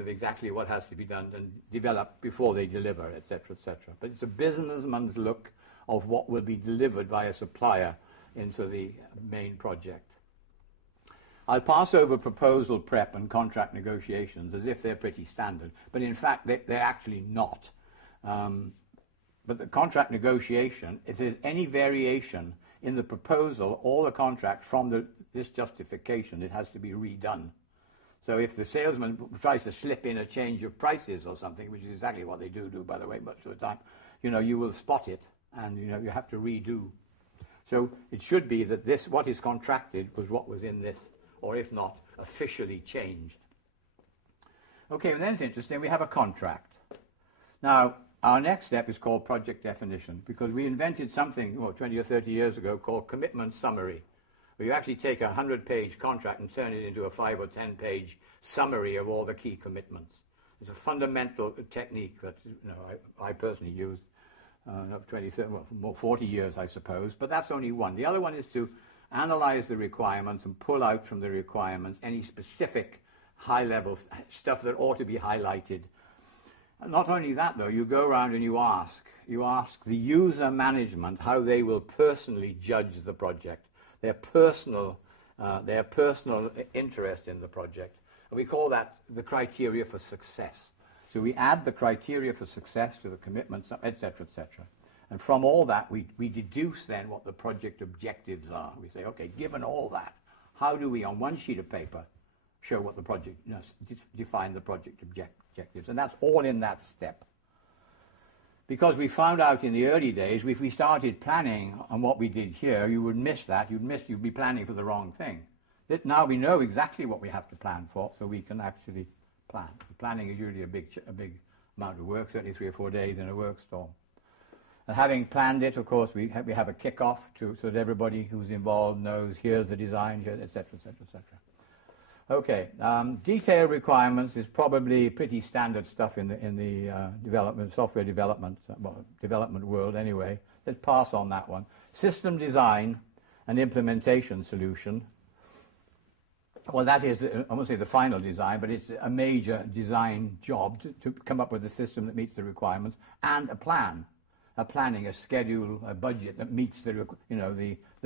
of exactly what has to be done and developed before they deliver, etc., etc. But it's a businessman's look of what will be delivered by a supplier into the main project. I'll pass over proposal prep and contract negotiations as if they're pretty standard, but in fact they're actually not. But the contract negotiation, if there's any variation in the proposal or the contract from this justification, it has to be redone. So if the salesman tries to slip in a change of prices or something, which is exactly what they do, by the way, much of the time, you will spot it, and you have to redo. So it should be that what is contracted was what was in this, or if not, officially changed. Okay, well, then it's interesting, we have a contract. Now, our next step is called project definition, because we invented something 20 or 30 years ago called commitment summary, where you actually take a 100-page contract and turn it into a 5 or 10-page summary of all the key commitments. It's a fundamental technique that I personally used 40 years, I suppose, but that's only one. The other one is to analyze the requirements and pull out from the requirements any specific high-level stuff that ought to be highlighted. And not only that, though, you go around and you ask the user management how they will personally judge the project, their personal interest in the project. And we call that the criteria for success. So we add the criteria for success to the commitments, etc., etc. And from all that, we deduce then what the project objectives are. We say, okay, given all that, how do we, on one sheet of paper, show what the project, define the project objectives? And that's all in that step. Because we found out in the early days, if we started planning on what we did here, you would miss that. You'd be planning for the wrong thing. Now we know exactly what we have to plan for, so we can actually plan. Planning is usually a big amount of work, certainly 3 or 4 days in a work storm. And having planned it, of course, we have a kick-off so that everybody who's involved knows here's the design, here, etc., etc., etc. Okay, detailed requirements is probably pretty standard stuff in the software development world anyway. Let's pass on that one. System design and implementation solution. Well, that is, I won't say the final design, but it's a major design job to come up with a system that meets the requirements and a plan, a schedule, a budget that meets the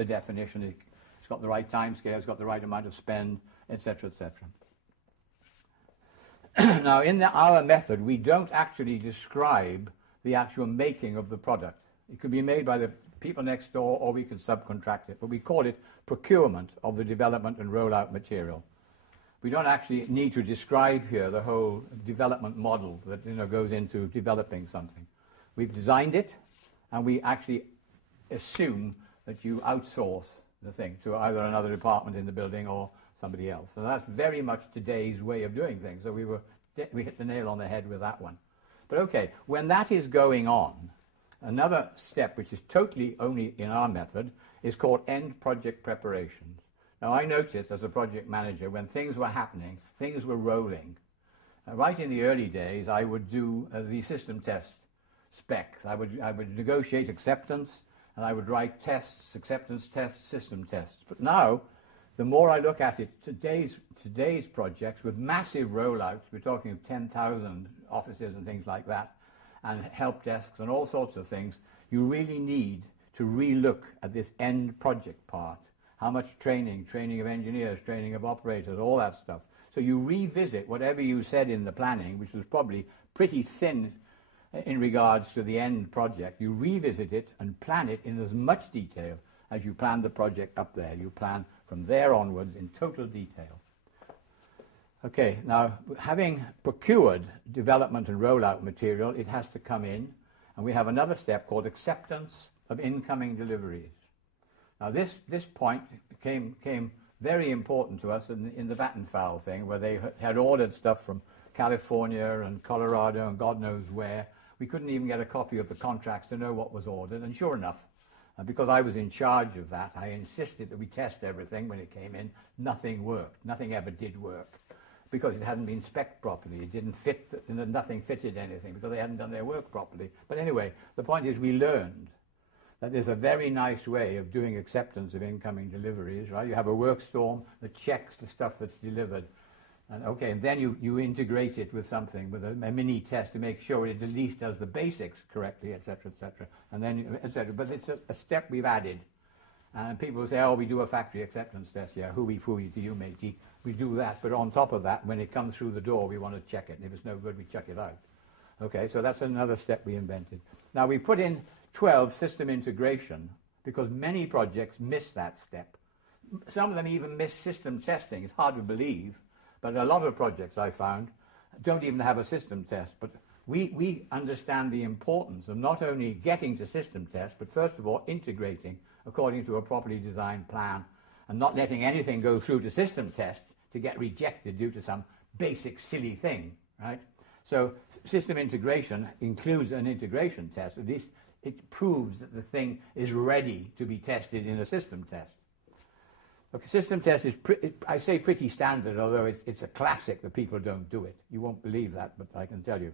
definition. It's got the right time scale, it's got the right amount of spend, etc., etc. Now, in our method, we don't actually describe the actual making of the product. It can be made by the people next door, or we can subcontract it, but we call it procurement of the development and rollout material. We don't actually need to describe here the whole development model that goes into developing something. We've designed it, and we actually assume that you outsource the thing to either another department in the building or somebody else. So that's very much today's way of doing things. So we hit the nail on the head with that one. But okay, when that is going on, another step, which is totally only in our method, is called end project preparations. Now, I noticed as a project manager, when things were happening, things were rolling. Right in the early days, I would do the system test specs. I would negotiate acceptance, and I would write tests, acceptance tests, system tests. But now, the more I look at it, today's projects with massive rollouts, we're talking of 10,000 offices and things like that, and help desks and all sorts of things, you really need to relook at this end project part. How much training of engineers, training of operators, all that stuff. So you revisit whatever you said in the planning, which was probably pretty thin in regards to the end project. You revisit it and plan it in as much detail as you planned the project up there. You plan from there onwards in total detail. Okay, now, having procured development and rollout material, it has to come in, and we have another step called acceptance of incoming deliveries. Now, this point became very important to us in the Vattenfall thing, where they had ordered stuff from California and Colorado and God knows where. We couldn't even get a copy of the contracts to know what was ordered, and sure enough, because I was in charge of that, I insisted that we test everything when it came in. Nothing worked. Nothing ever did work, because it hadn't been spec'd properly. It didn't fit, nothing fitted anything, because they hadn't done their work properly. But anyway, the point is we learned that there's a very nice way of doing acceptance of incoming deliveries, right? You have a work storm that checks the stuff that's delivered And okay, and then you integrate it with something, with a mini test to make sure it at least does the basics correctly, etc., etc., and then etc. But it's a step we've added. And people say, oh, we do a factory acceptance test. Yeah, hooey fooey to you, matey. We do that, but on top of that, when it comes through the door, we want to check it. And if it's no good, we chuck it out. Okay, so that's another step we invented. Now, we put in 12 system integration because many projects miss that step. Some of them even miss system testing. It's hard to believe, but a lot of projects I found don't even have a system test. But we understand the importance of not only getting to system test, but first of all, integrating according to a properly designed plan and not letting anything go through to system test to get rejected due to some basic silly thing, right? So system integration includes an integration test. At least it proves that the thing is ready to be tested in a system test. Okay, system test is, I say pretty standard, although it's a classic that people don't do it. You won't believe that, but I can tell you.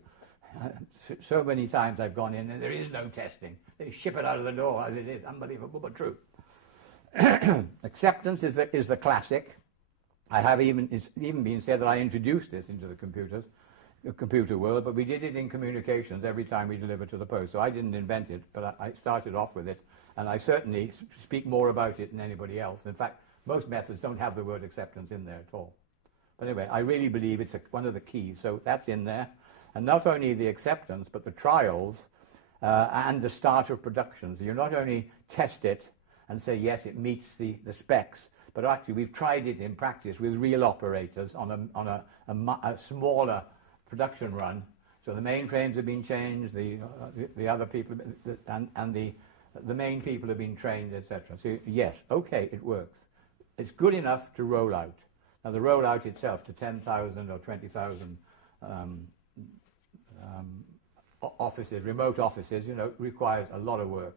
So many times I've gone in and there is no testing. They ship it out of the door as it is. Unbelievable, but true. Acceptance is the classic. It's even been said that I introduced this into the computer world, but we did it in communications every time we delivered to the post. So I didn't invent it, but I started off with it, and I certainly speak more about it than anybody else. In fact, most methods don't have the word acceptance in there at all. But anyway, I really believe it's one of the keys. So that's in there. And not only the acceptance, but the trials and the start of production. So you not only test it and say, yes, it meets the specs, but actually we've tried it in practice with real operators on a smaller production run. So the mainframes have been changed, the other people, and the main people have been trained, etc. So yes, okay, it works. It's good enough to roll out. Now the rollout itself to 10,000 or 20,000 offices, remote offices, requires a lot of work.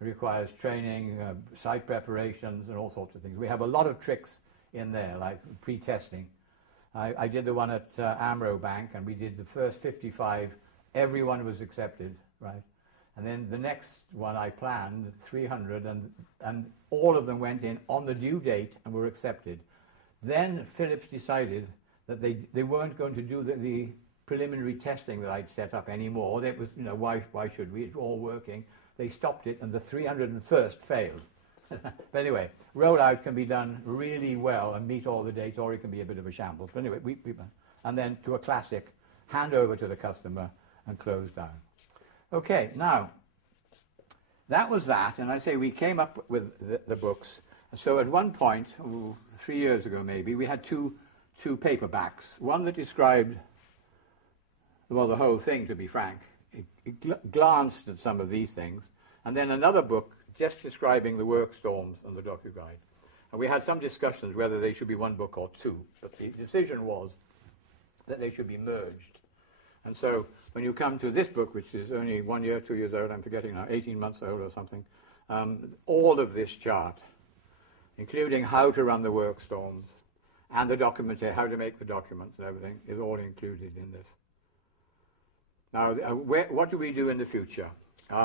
It requires training, site preparations, and all sorts of things. We have a lot of tricks in there, like pre-testing. I did the one at Amro Bank, and we did the first 55. Everyone was accepted, right? And then the next one I planned, 300, and all of them went in on the due date and were accepted. Then Philips decided that they weren't going to do the preliminary testing that I'd set up anymore. That was, why should we? It's all working. They stopped it, and the 301st failed. But anyway, rollout can be done really well and meet all the dates, or it can be a bit of a shambles. But anyway, and then to a classic, hand over to the customer and close down. Okay, now, that was that, and I say we came up with the books. So at one point, 3 years ago maybe, we had two paperbacks. One that described, well, the whole thing, to be frank. It glanced at some of these things, and then another book just describing the work storms and the docu-guide. And we had some discussions whether they should be one book or two, but the decision was that they should be merged. And so when you come to this book, which is only 1 year, 2 years old, I'm forgetting now, 18 months old or something, all of this chart, including how to run the work storms and the documentation, how to make the documents and everything, is all included in this. Now, what do we do in the future?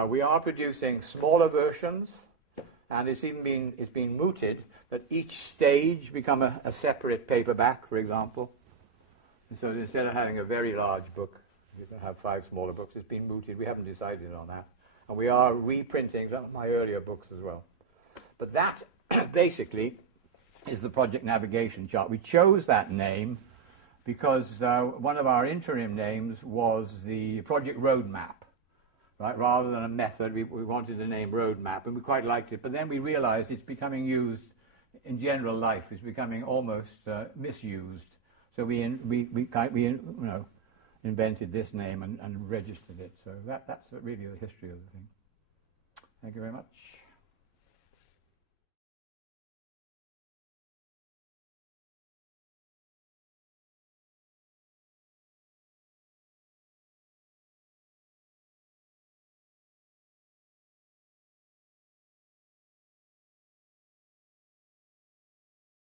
We are producing smaller versions, and it's been mooted that each stage become a separate paperback, for example. And so instead of having a very large book, you can have 5 smaller books. It's been mooted. We haven't decided on that. And we are reprinting some of my earlier books as well. But that, basically, is the project navigation chart. We chose that name because one of our interim names was the project roadmap. Right? Rather than a method, we wanted the name roadmap, and we quite liked it. But then we realized it's becoming used in general life. It's becoming almost misused. So we invented this name and registered it. So that's really the history of the thing. Thank you very much.